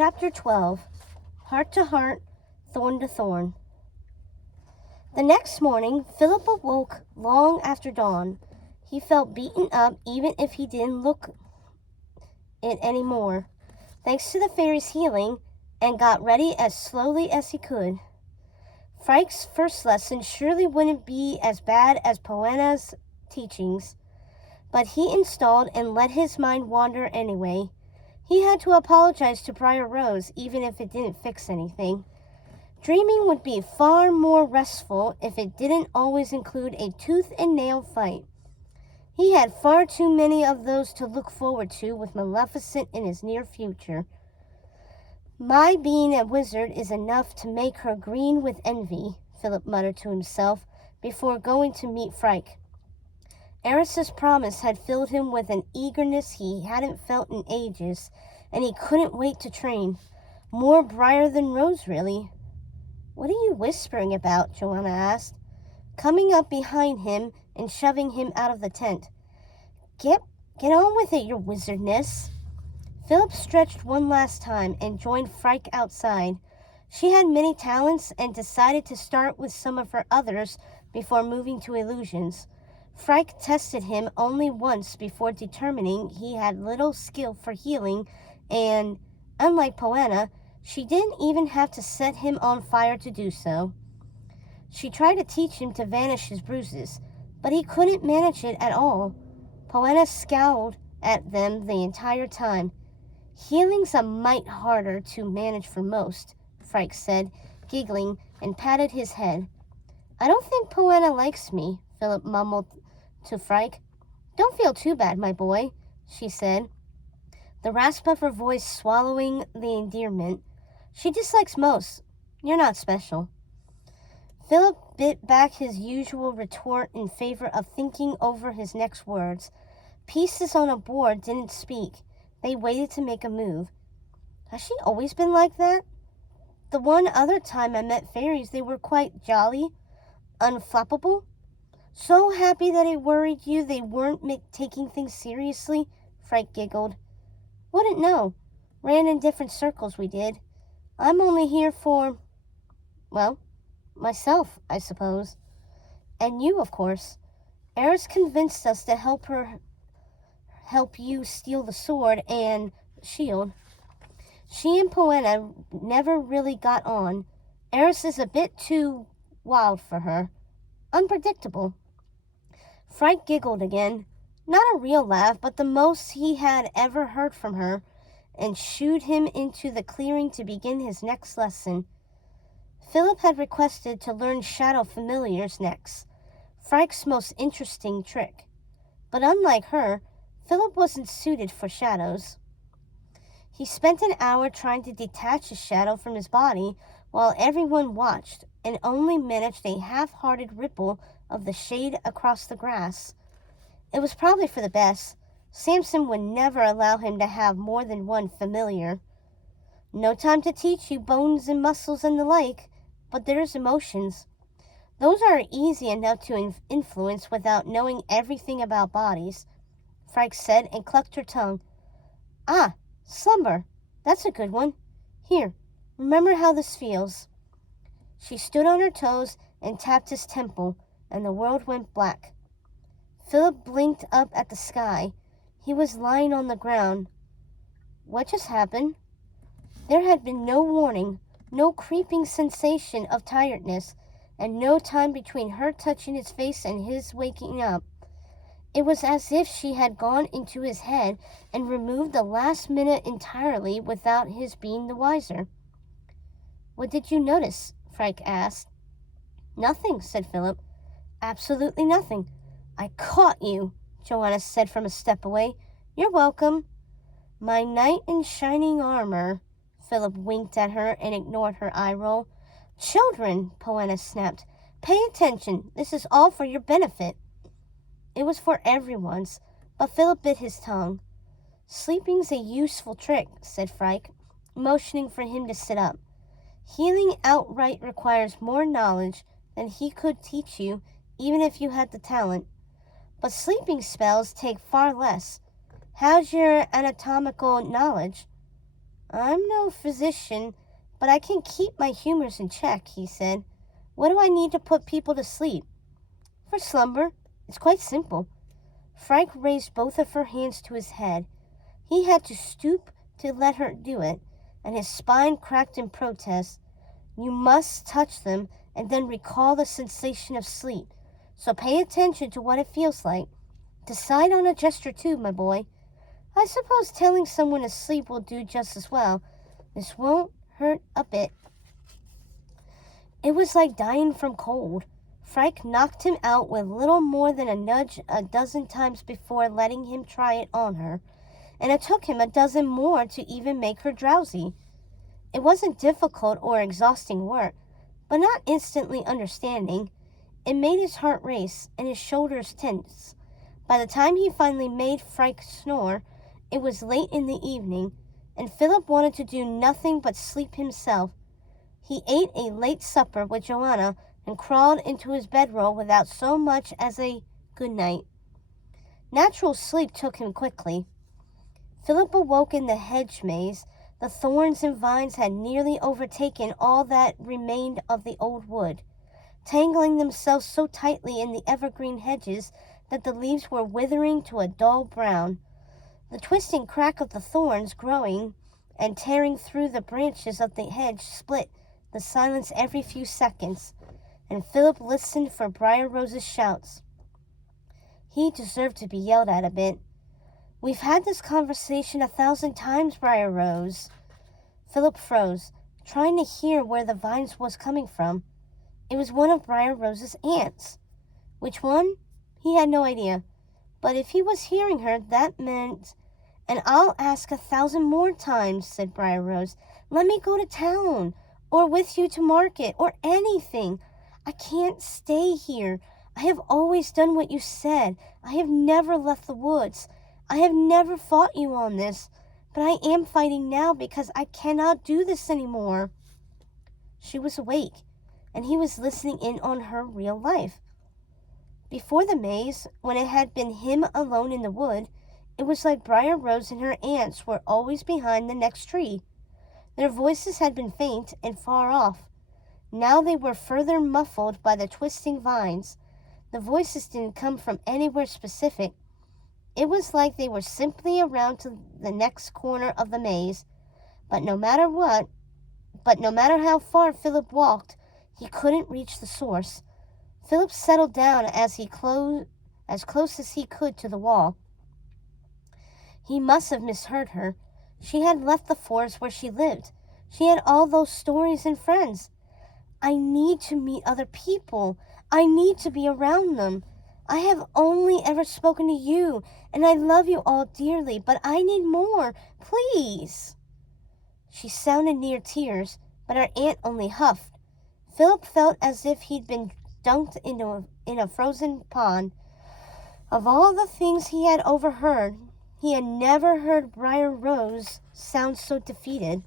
Chapter 12. Heart to Heart, Thorn to Thorn. The next morning, Philip awoke long after dawn. He felt beaten up even if he didn't look it anymore, thanks to the fairy's healing, and got ready as slowly as he could. Frike's first lesson surely wouldn't be as bad as Poena's teachings, but he installed and let his mind wander anyway. He had to apologize to Briar Rose even if it didn't fix anything. Dreaming would be far more restful if it didn't always include a tooth and nail fight. He had far too many of those to look forward to with Maleficent in his near future. My being a wizard is enough to make her green with envy, Philip muttered to himself before going to meet Frike. Eris's promise had filled him with an eagerness he hadn't felt in ages, and he couldn't wait to train. More Briar than Rose, really. "What are you whispering about?" Joanna asked, coming up behind him and shoving him out of the tent. Get on with it, your wizardness." Philip stretched one last time and joined Frike outside. She had many talents and decided to start with some of her others before moving to illusions. Frike tested him only once before determining he had little skill for healing, and, unlike Poena, she didn't even have to set him on fire to do so. She tried to teach him to vanish his bruises, but he couldn't manage it at all. Poena scowled at them the entire time. "Healing's a mite harder to manage for most," Frike said, giggling, and patted his head. "I don't think Poena likes me," Philip mumbled to Frike. "Don't feel too bad, my boy," she said, the rasp of her voice swallowing the endearment. "She dislikes most. You're not special." Philip bit back his usual retort in favor of thinking over his next words. Pieces on a board didn't speak. They waited to make a move. Has she always been like that? The one other time I met fairies, they were quite jolly, unflappable. "So happy that it worried you they weren't taking things seriously?" Frike giggled. "Wouldn't know. Ran in different circles, we did. I'm only here for, well, myself, I suppose. And you, of course. Eris convinced us to help you steal the sword and shield. She and Poena never really got on. Eris is a bit too wild for her. Unpredictable." Frike giggled again, not a real laugh, but the most he had ever heard from her, and shooed him into the clearing to begin his next lesson. Philip had requested to learn Shadow Familiars next, Frike's most interesting trick. But unlike her, Philip wasn't suited for shadows. He spent an hour trying to detach his shadow from his body while everyone watched, and only managed a half-hearted ripple of the shade across the grass. It was probably for the best. Samson would never allow him to have more than one familiar. No time to teach you bones and muscles and the like, but there's emotions. Those are easy enough to influence without knowing everything about bodies, Frike said, and clucked her tongue. "Ah, slumber. That's a good one. Here, remember how this feels." She stood on her toes and tapped his temple, and the world went black. Philip blinked up at the sky. He was lying on the ground. What just happened? There had been no warning, no creeping sensation of tiredness, and no time between her touching his face and his waking up. It was as if she had gone into his head and removed the last minute entirely without his being the wiser. "What did you notice?" Frike asked. "Nothing," said Philip. "Absolutely nothing." "I caught you," Joanna said from a step away. "You're welcome." "My knight in shining armor." Philip winked at her and ignored her eye roll. "Children," Poena snapped, "pay attention. This is all for your benefit." It was for everyone's, but Philip bit his tongue. "Sleeping's a useful trick," said Frike, motioning for him to sit up. "Healing outright requires more knowledge than he could teach you, even if you had the talent. But sleeping spells take far less. How's your anatomical knowledge?" I'm no physician, but I can keep my humors in check, he said. What do I need to put people to sleep? For slumber. It's quite simple. Frank raised both of her hands to his head. He had to stoop to let her do it, and his spine cracked in protest. You must touch them and then recall the sensation of sleep. So pay attention to what it feels like. Decide on a gesture too, my boy. I suppose telling someone to sleep will do just as well. This won't hurt a bit. It was like dying from cold. Frank knocked him out with little more than a nudge a dozen times before letting him try it on her, and it took him a dozen more to even make her drowsy. It wasn't difficult or exhausting work, but not instantly understanding. It made his heart race and his shoulders tense. By the time he finally made Frank snore, it was late in the evening, and Philip wanted to do nothing but sleep himself. He ate a late supper with Joanna and crawled into his bedroll without so much as a good night. Natural sleep took him quickly. Philip awoke in the hedge maze. The thorns and vines had nearly overtaken all that remained of the old wood, tangling themselves so tightly in the evergreen hedges that the leaves were withering to a dull brown. The twisting crack of the thorns growing and tearing through the branches of the hedge split the silence every few seconds, and Philip listened for Briar Rose's shouts. He deserved to be yelled at a bit. We've had this conversation 1,000 times, Briar Rose. Philip froze, trying to hear where the vines was coming from. It was one of Briar Rose's aunts. Which one? He had no idea. But if he was hearing her, that meant... And I'll ask 1,000 more times, said Briar Rose. Let me go to town, or with you to market, or anything. I can't stay here. I have always done what you said. I have never left the woods. I have never fought you on this, but I am fighting now because I cannot do this anymore. She was awake, and he was listening in on her real life. Before the maze, when it had been him alone in the wood, it was like Briar Rose and her aunts were always behind the next tree. Their voices had been faint and far off. Now they were further muffled by the twisting vines. The voices didn't come from anywhere specific. It was like they were simply around to the next corner of the maze. But no matter how far Philip walked, he couldn't reach the source. Philip settled down as close as he could to the wall. He must have misheard her. She had left the forest where she lived. She had all those stories and friends. I need to meet other people. I need to be around them. I have only ever spoken to you, and I love you all dearly, but I need more. Please. She sounded near tears, but her aunt only huffed. Philip felt as if he'd been dunked in a frozen pond. Of all the things he had overheard, he had never heard Briar Rose sound so defeated.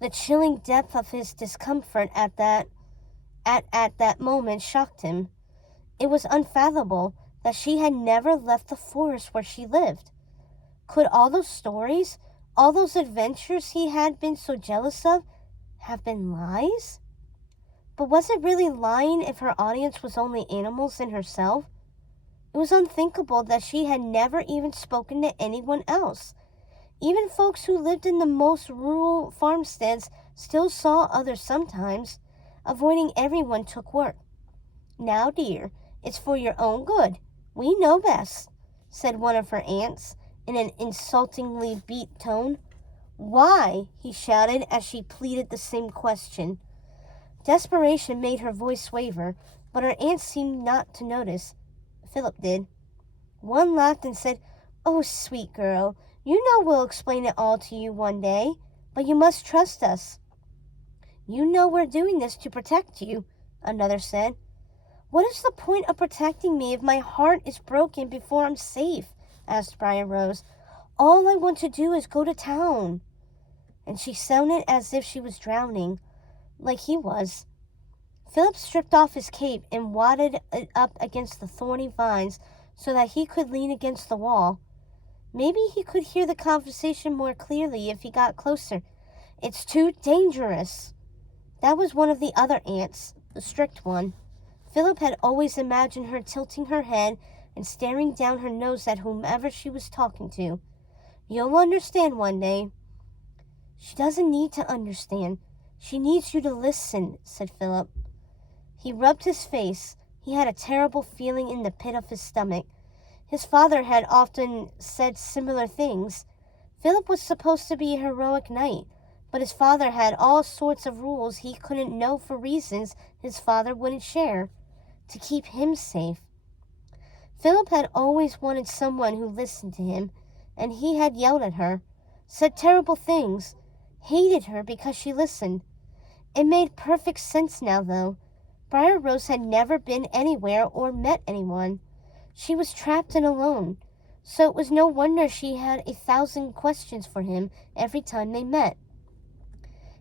The chilling depth of his discomfort at that moment shocked him. It was unfathomable that she had never left the forest where she lived. Could all those stories, all those adventures he had been so jealous of, have been lies? But was it really lying if her audience was only animals and herself? It was unthinkable that she had never even spoken to anyone else. Even folks who lived in the most rural farmsteads still saw others sometimes. Avoiding everyone took work. Now, dear, it's for your own good. We know best, said one of her aunts in an insultingly beat tone. Why? He shouted as she pleaded the same question. Desperation made her voice waver, but her aunt seemed not to notice. Philip did. One laughed and said, Oh, sweet girl, you know we'll explain it all to you one day, but you must trust us. You know we're doing this to protect you, another said. What is the point of protecting me if my heart is broken before I'm safe? Asked Briar Rose. All I want to do is go to town. And she sounded as if she was drowning, like he was. Philip stripped off his cape and wadded it up against the thorny vines so that he could lean against the wall. Maybe he could hear the conversation more clearly if he got closer. It's too dangerous. That was one of the other aunts, the strict one. Philip had always imagined her tilting her head and staring down her nose at whomever she was talking to. You'll understand one day. She doesn't need to understand. She needs you to listen, said Philip. He rubbed his face. He had a terrible feeling in the pit of his stomach. His father had often said similar things. Philip was supposed to be a heroic knight, but his father had all sorts of rules he couldn't know for reasons his father wouldn't share, to keep him safe. Philip had always wanted someone who listened to him, and he had yelled at her, said terrible things, hated her because she listened. It made perfect sense now, though. Briar Rose had never been anywhere or met anyone. She was trapped and alone, so it was no wonder she had 1,000 questions for him every time they met.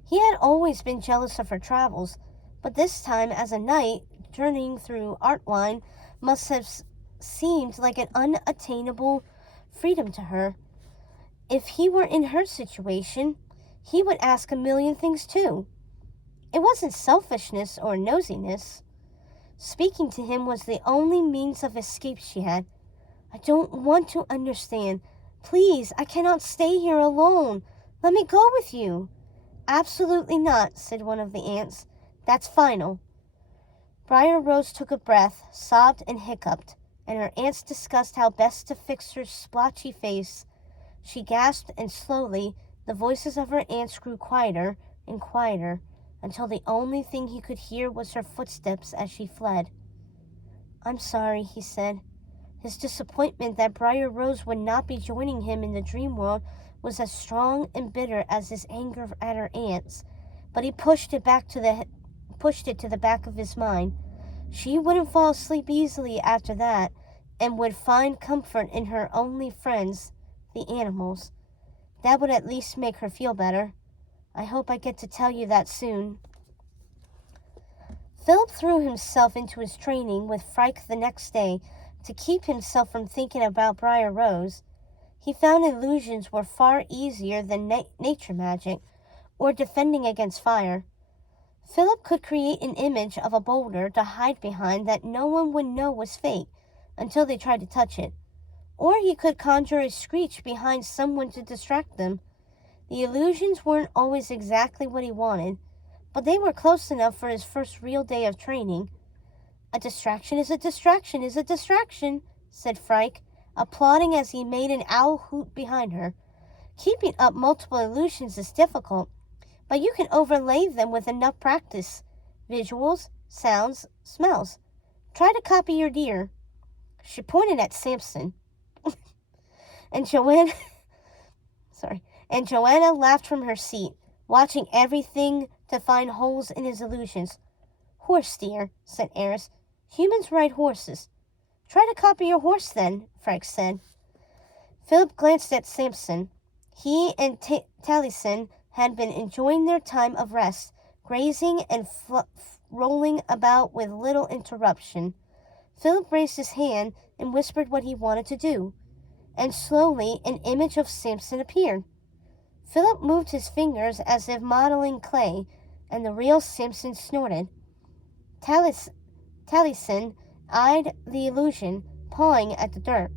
He had always been jealous of her travels, but this time as a knight, journeying through Artwine must have seemed like an unattainable freedom to her. If he were in her situation, he would ask a million things too. It wasn't selfishness or nosiness. Speaking to him was the only means of escape she had. I don't want to understand. Please, I cannot stay here alone. Let me go with you. Absolutely not, said one of the aunts. That's final. Briar Rose took a breath, sobbed and hiccuped, and her aunts discussed how best to fix her splotchy face. She gasped, and slowly the voices of her aunts grew quieter and quieter, until the only thing he could hear was her footsteps as she fled. I'm sorry, he said. His disappointment that Briar Rose would not be joining him in the dream world was as strong and bitter as his anger at her aunts, but he pushed it to the back of his mind. She wouldn't fall asleep easily after that, and would find comfort in her only friends, the animals. That would at least make her feel better. I hope I get to tell you that soon. Philip threw himself into his training with Frike the next day to keep himself from thinking about Briar Rose. He found illusions were far easier than nature magic or defending against fire. Philip could create an image of a boulder to hide behind that no one would know was fake until they tried to touch it. Or he could conjure a screech behind someone to distract them. The illusions weren't always exactly what he wanted, but they were close enough for his first real day of training. A distraction is a distraction is a distraction, said Frike, applauding as he made an owl hoot behind her. Keeping up multiple illusions is difficult, but you can overlay them with enough practice. Visuals, sounds, smells. Try to copy your deer. She pointed at Samson. And Joanna laughed from her seat, watching everything to find holes in his illusions. Horse deer, said Eris. Humans ride horses. Try to copy your horse then, Frike said. Philip glanced at Samson. He and Taliesin had been enjoying their time of rest, grazing and rolling about with little interruption. Philip raised his hand and whispered what he wanted to do, and slowly an image of Samson appeared. Philip moved his fingers as if modeling clay, and the real Samson snorted. Taliesin eyed the illusion, pawing at the dirt.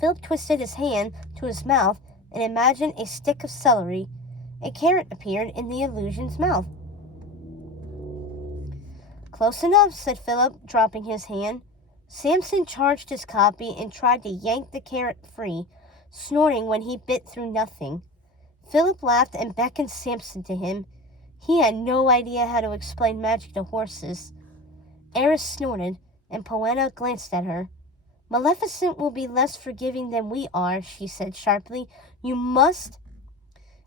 Philip twisted his hand to his mouth and imagined a stick of celery. A carrot appeared in the illusion's mouth. Close enough, said Philip, dropping his hand. Samson charged his copy and tried to yank the carrot free, snorting when he bit through nothing. Philip laughed and beckoned Samson to him. He had no idea how to explain magic to horses. Eris snorted, and Poena glanced at her. Maleficent will be less forgiving than we are, she said sharply. You must...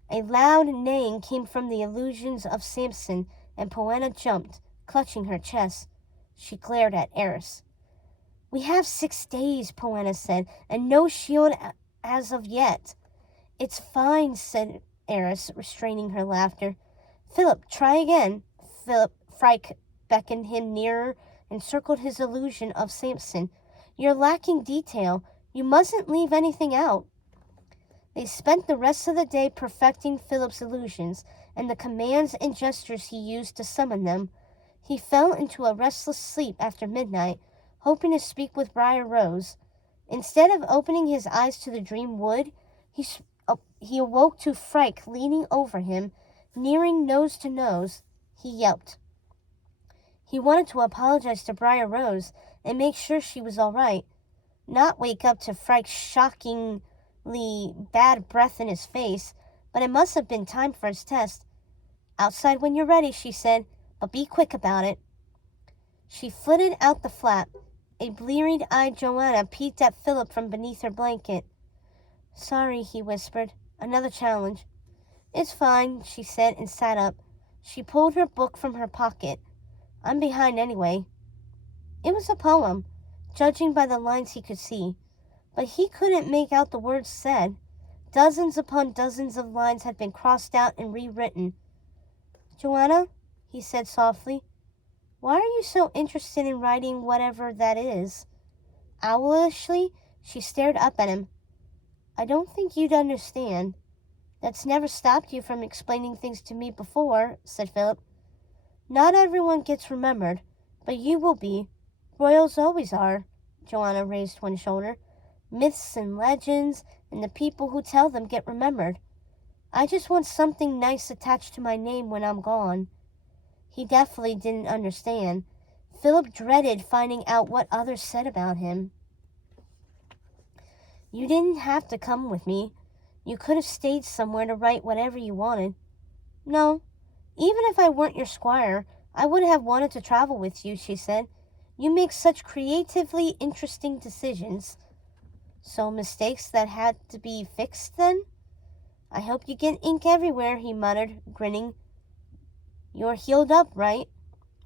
A loud neighing came from the illusions of Samson, and Poena jumped, clutching her chest. She glared at Eris. We have 6 days, Poena said, and no shield as of yet. It's fine, said Eris, restraining her laughter. Philip, try again. Frike beckoned him nearer and circled his illusion of Samson. You're lacking detail. You mustn't leave anything out. They spent the rest of the day perfecting Philip's illusions and the commands and gestures he used to summon them. He fell into a restless sleep after midnight, hoping to speak with Briar Rose. Instead of opening his eyes to the dream wood, he awoke to Frike leaning over him, nearing nose to nose. He yelped. He wanted to apologize to Briar Rose and make sure she was all right, not wake up to Frike's shockingly bad breath in his face, but it must have been time for his test. "Outside when you're ready," she said, "but be quick about it." She flitted out the flap. A bleary-eyed Joanna peeked at Philip from beneath her blanket. "Sorry," he whispered. "Another challenge." "It's fine," she said, and sat up. She pulled her book from her pocket. "I'm behind anyway." It was a poem, judging by the lines he could see, but he couldn't make out the words said. Dozens upon dozens of lines had been crossed out and rewritten. "Joanna," he said softly, "why are you so interested in writing whatever that is?" Owlishly, she stared up at him. "I don't think you'd understand." "That's never stopped you from explaining things to me before," said Philip. "Not everyone gets remembered, but you will be. Royals always are." Joanna raised one shoulder. "Myths and legends and the people who tell them get remembered. I just want something nice attached to my name when I'm gone." He definitely didn't understand. Philip dreaded finding out what others said about him. "You didn't have to come with me. You could have stayed somewhere to write whatever you wanted." "No, even if I weren't your squire, I would have wanted to travel with you," she said. "You make such creatively interesting decisions." "So mistakes that had to be fixed, then?" "I hope you get ink everywhere," he muttered, grinning. "You're healed up, right?"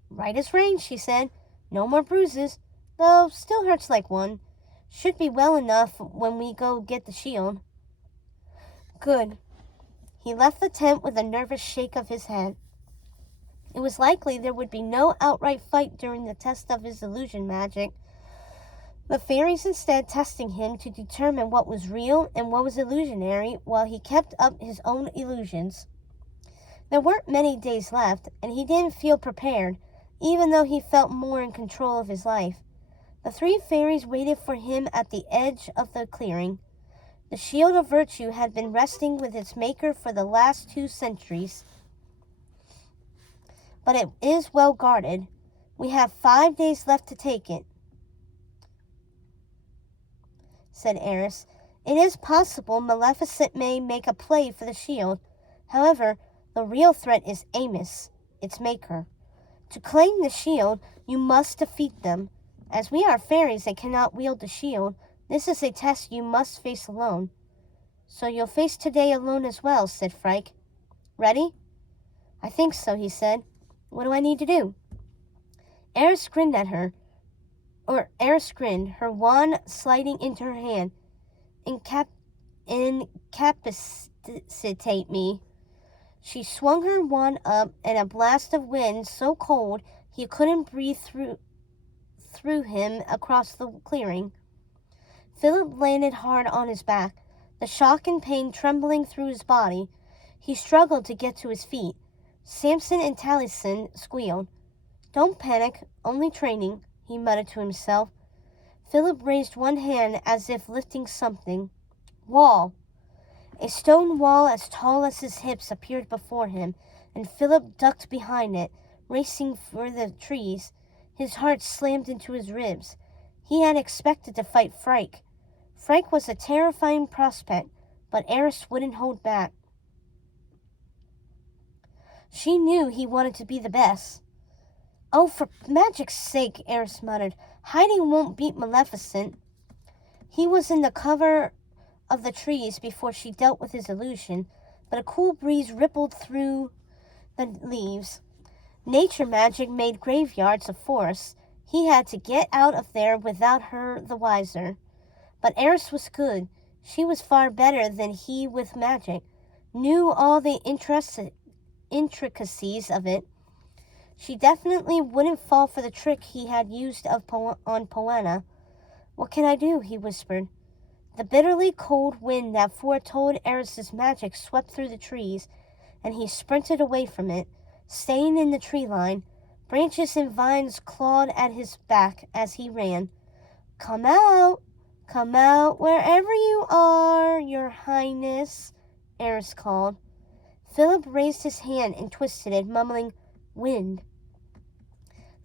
"Right as rain," she said. "No more bruises, though still hurts like one. Should be well enough when we go get the shield." "Good." He left the tent with a nervous shake of his head. It was likely there would be no outright fight during the test of his illusion magic, the fairies instead testing him to determine what was real and what was illusionary while he kept up his own illusions. There weren't many days left, and he didn't feel prepared, even though he felt more in control of his life. The three fairies waited for him at the edge of the clearing. The Shield of Virtue had been resting with its maker for the last 2 centuries, but it is well guarded. "We have 5 days left to take it," said Eris. "It is possible Maleficent may make a play for the shield. However, the real threat is Amos, its maker. To claim the shield, you must defeat them. As we are fairies and cannot wield the shield, this is a test you must face alone." "So you'll face today alone as well," said Frike. "Ready?" "I think so," he said. "What do I need to do?" Eris grinned, her wand sliding into her hand. Incapacitate me." She swung her wand up, and a blast of wind so cold he couldn't breathe threw him across the clearing. Philip landed hard on his back, the shock and pain trembling through his body. He struggled to get to his feet. Samson and Taliesin squealed. "Don't panic, only training," he muttered to himself. Philip raised one hand as if lifting something. Wall! A stone wall as tall as his hips appeared before him, and Philip ducked behind it, racing for the trees. His heart slammed into his ribs. He had expected to fight Frike. Frike was a terrifying prospect, but Eris wouldn't hold back. She knew he wanted to be the best. "Oh, for magic's sake," Eris muttered. "Hiding won't beat Maleficent." He was in the cover of the trees before she dealt with his illusion, but a cool breeze rippled through the leaves. Nature magic made graveyards of forests. He had to get out of there without her the wiser. But Eris was good. She was far better than he with magic, knew all the intricacies of it. She definitely wouldn't fall for the trick he had used on Poena. "What can I do?" he whispered. The bitterly cold wind that foretold Eris's magic swept through the trees, and he sprinted away from it, staying in the tree line. Branches and vines clawed at his back as he ran. Come out! Come out wherever you are, your highness, Eris called. Philip raised his hand and twisted it, mumbling, wind.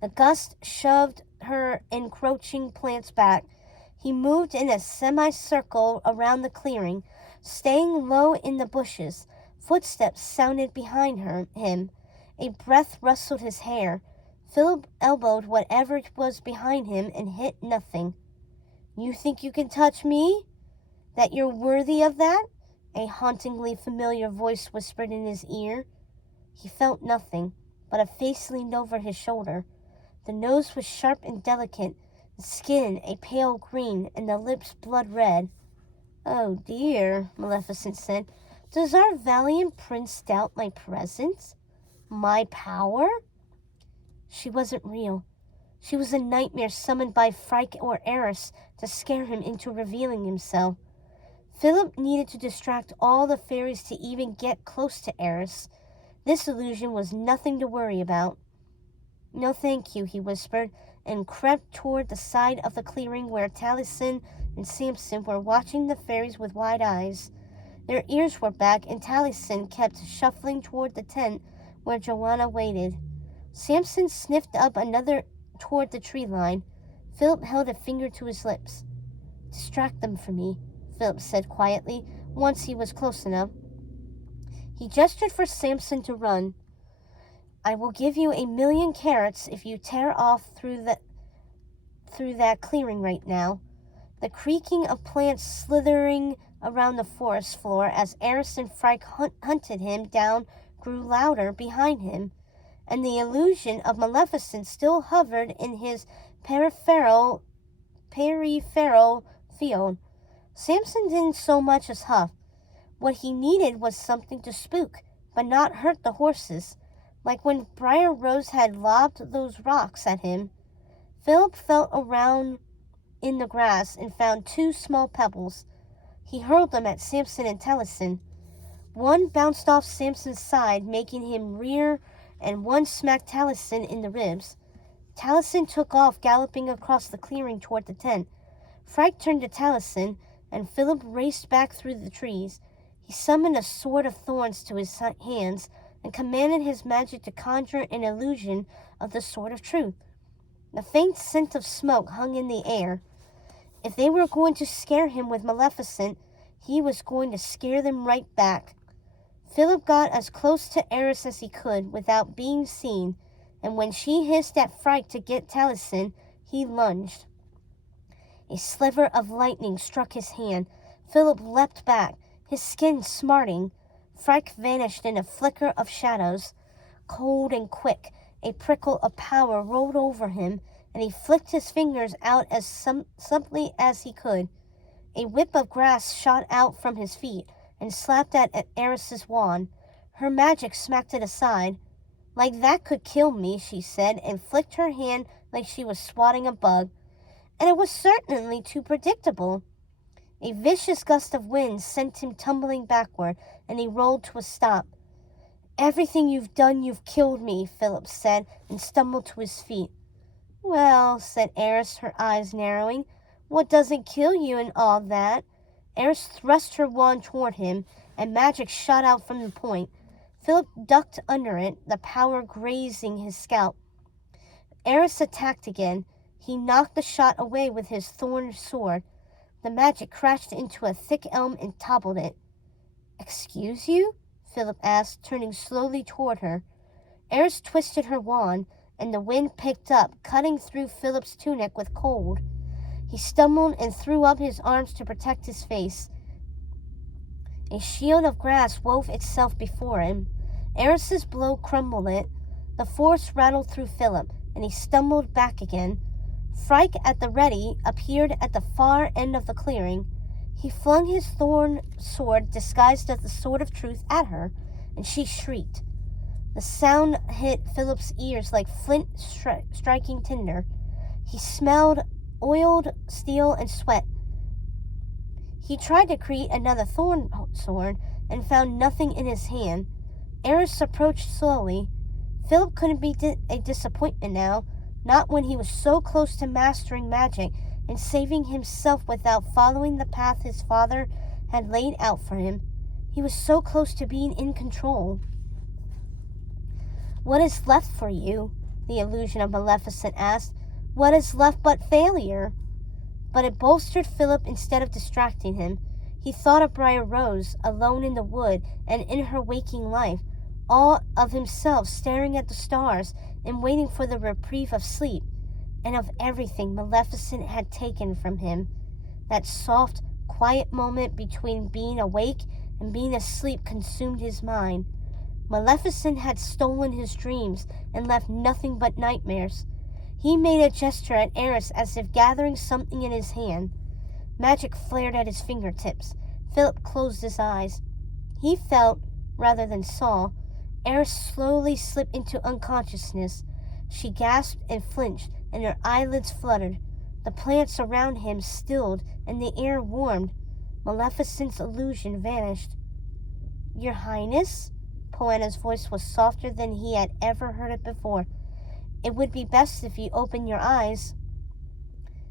The gust shoved her encroaching plants back. He moved in a semicircle around the clearing, staying low in the bushes. Footsteps sounded behind him. A breath rustled his hair. Philip elbowed whatever was behind him and hit nothing. You think you can touch me? That you're worthy of that? A hauntingly familiar voice whispered in his ear. He felt nothing, but a face leaned over his shoulder. The nose was sharp and delicate, the skin a pale green, and the lips blood red. Oh dear, Maleficent said. Does our valiant prince doubt my presence? My power? She wasn't real. She was a nightmare summoned by Frike or Eris to scare him into revealing himself. Philip needed to distract all the fairies to even get close to Eris. This illusion was nothing to worry about. No thank you, he whispered, and crept toward the side of the clearing where Taliesin and Samson were watching the fairies with wide eyes. Their ears were back, and Taliesin kept shuffling toward the tent where Joanna waited. Samson sniffed up another toward the tree line. Philip held a finger to his lips. Distract them for me, Philip said quietly, once he was close enough. He gestured for Samson to run. I will give you 1,000,000 carrots if you tear off through that clearing right now. The creaking of plants slithering around the forest floor as Eris and Frike hunted him down grew louder behind him, and the illusion of Maleficent still hovered in his peripheral field. Samson didn't so much as huff. What he needed was something to spook, but not hurt the horses, like when Briar Rose had lobbed those rocks at him. Philip felt around in the grass and found 2 small pebbles. He hurled them at Samson and Taliesin. One bounced off Samson's side, making him rear, and one smacked Taliesin in the ribs. Taliesin took off, galloping across the clearing toward the tent. Frike turned to Taliesin, and Philip raced back through the trees. He summoned a sword of thorns to his hands and commanded his magic to conjure an illusion of the Sword of Truth. The faint scent of smoke hung in the air. If they were going to scare him with Maleficent, he was going to scare them right back. Philip got as close to Eris as he could without being seen, and when she hissed at Frike to get Taliesin, he lunged. A sliver of lightning struck his hand. Philip leapt back, his skin smarting. Frike vanished in a flicker of shadows. Cold and quick, a prickle of power rolled over him, and he flicked his fingers out as subtly as he could. A whip of grass shot out from his feet and slapped at Eris's wand. Her magic smacked it aside. Like that could kill me, she said, and flicked her hand like she was swatting a bug. And it was certainly too predictable. A vicious gust of wind sent him tumbling backward, and he rolled to a stop. Everything you've done, you've killed me, Philip said, and stumbled to his feet. Well, said Eris, her eyes narrowing, what doesn't kill you in all that? Eris thrust her wand toward him, and magic shot out from the point. Philip ducked under it, the power grazing his scalp. Eris attacked again. He knocked the shot away with his thorn sword. The magic crashed into a thick elm and toppled it. Excuse you? Philip asked, turning slowly toward her. Eris twisted her wand, and the wind picked up, cutting through Philip's tunic with cold. He stumbled and threw up his arms to protect his face. A shield of grass wove itself before him. Eris's blow crumbled it. The force rattled through Philip, and he stumbled back again. Frike, at the ready, appeared at the far end of the clearing. He flung his thorn sword, disguised as the Sword of Truth, at her, and she shrieked. The sound hit Philip's ears like flint striking tinder. He smelled oiled steel and sweat. He tried to create another thorn sword and found nothing in his hand. Eris approached slowly. Philip couldn't be a disappointment now, not when he was so close to mastering magic and saving himself without following the path his father had laid out for him. He was so close to being in control. "What is left for you?" the illusion of Maleficent asked. "What is left but failure?" But it bolstered Philip instead of distracting him. He thought of Briar Rose, alone in the wood and in her waking life, all of himself staring at the stars and waiting for the reprieve of sleep, and of everything Maleficent had taken from him. That soft, quiet moment between being awake and being asleep consumed his mind. Maleficent had stolen his dreams and left nothing but nightmares. He made a gesture at Eris as if gathering something in his hand. Magic flared at his fingertips. Philip closed his eyes. He felt, rather than saw, Eris slowly slip into unconsciousness. She gasped and flinched, and her eyelids fluttered. The plants around him stilled, and the air warmed. Maleficent's illusion vanished. "Your Highness?" Poena's voice was softer than he had ever heard it before. "It would be best if you opened your eyes."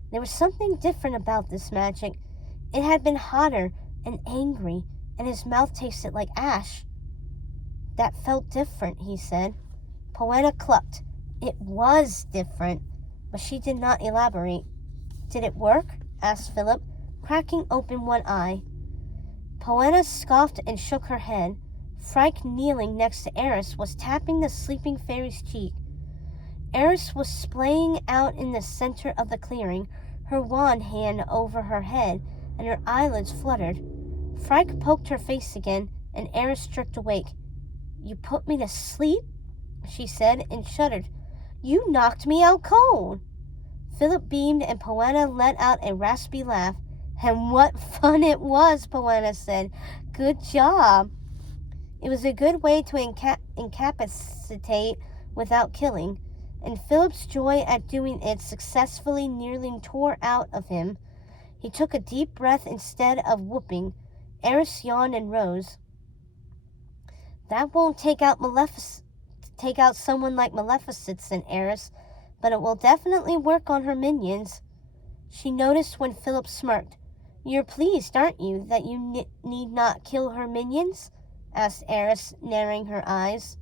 There was something different about this magic. It had been hotter and angry, and his mouth tasted like ash. "That felt different," he said. Poena clucked. It was different, but she did not elaborate. "Did it work?" asked Philip, cracking open one eye. Poena scoffed and shook her head. Frank, kneeling next to Eris, was tapping the sleeping fairy's cheek. Eris was splaying out in the center of the clearing, her wand hand over her head, and her eyelids fluttered. Frank poked her face again, and Eris jerked awake. "You put me to sleep?" she said, and shuddered. "You knocked me out cold." Philip beamed, and Poena let out a raspy laugh. "And what fun it was," Poena said. "Good job." It was a good way to incapacitate without killing, and Philip's joy at doing it successfully nearly tore out of him. He took a deep breath instead of whooping. Eris yawned and rose. "That won't take out someone like Maleficent," said Eris, "but it will definitely work on her minions." She noticed when Philip smirked. "You're pleased, aren't you, that you need not kill her minions?" asked Eris, narrowing her eyes.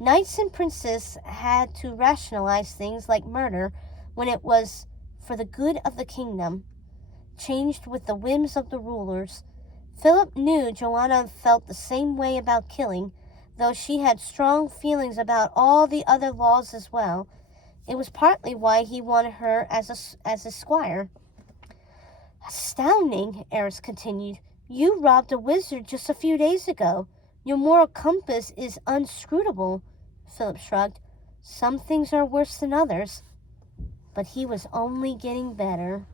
Knights and princes had to rationalize things like murder when it was for the good of the kingdom, changed with the whims of the rulers. Philip knew Joanna felt the same way about killing, though she had strong feelings about all the other laws as well. It was partly why he wanted her as a squire. "Astounding," Eris continued. "You robbed a wizard just a few days ago. Your moral compass is inscrutable." Philip shrugged. "Some things are worse than others." But he was only getting better.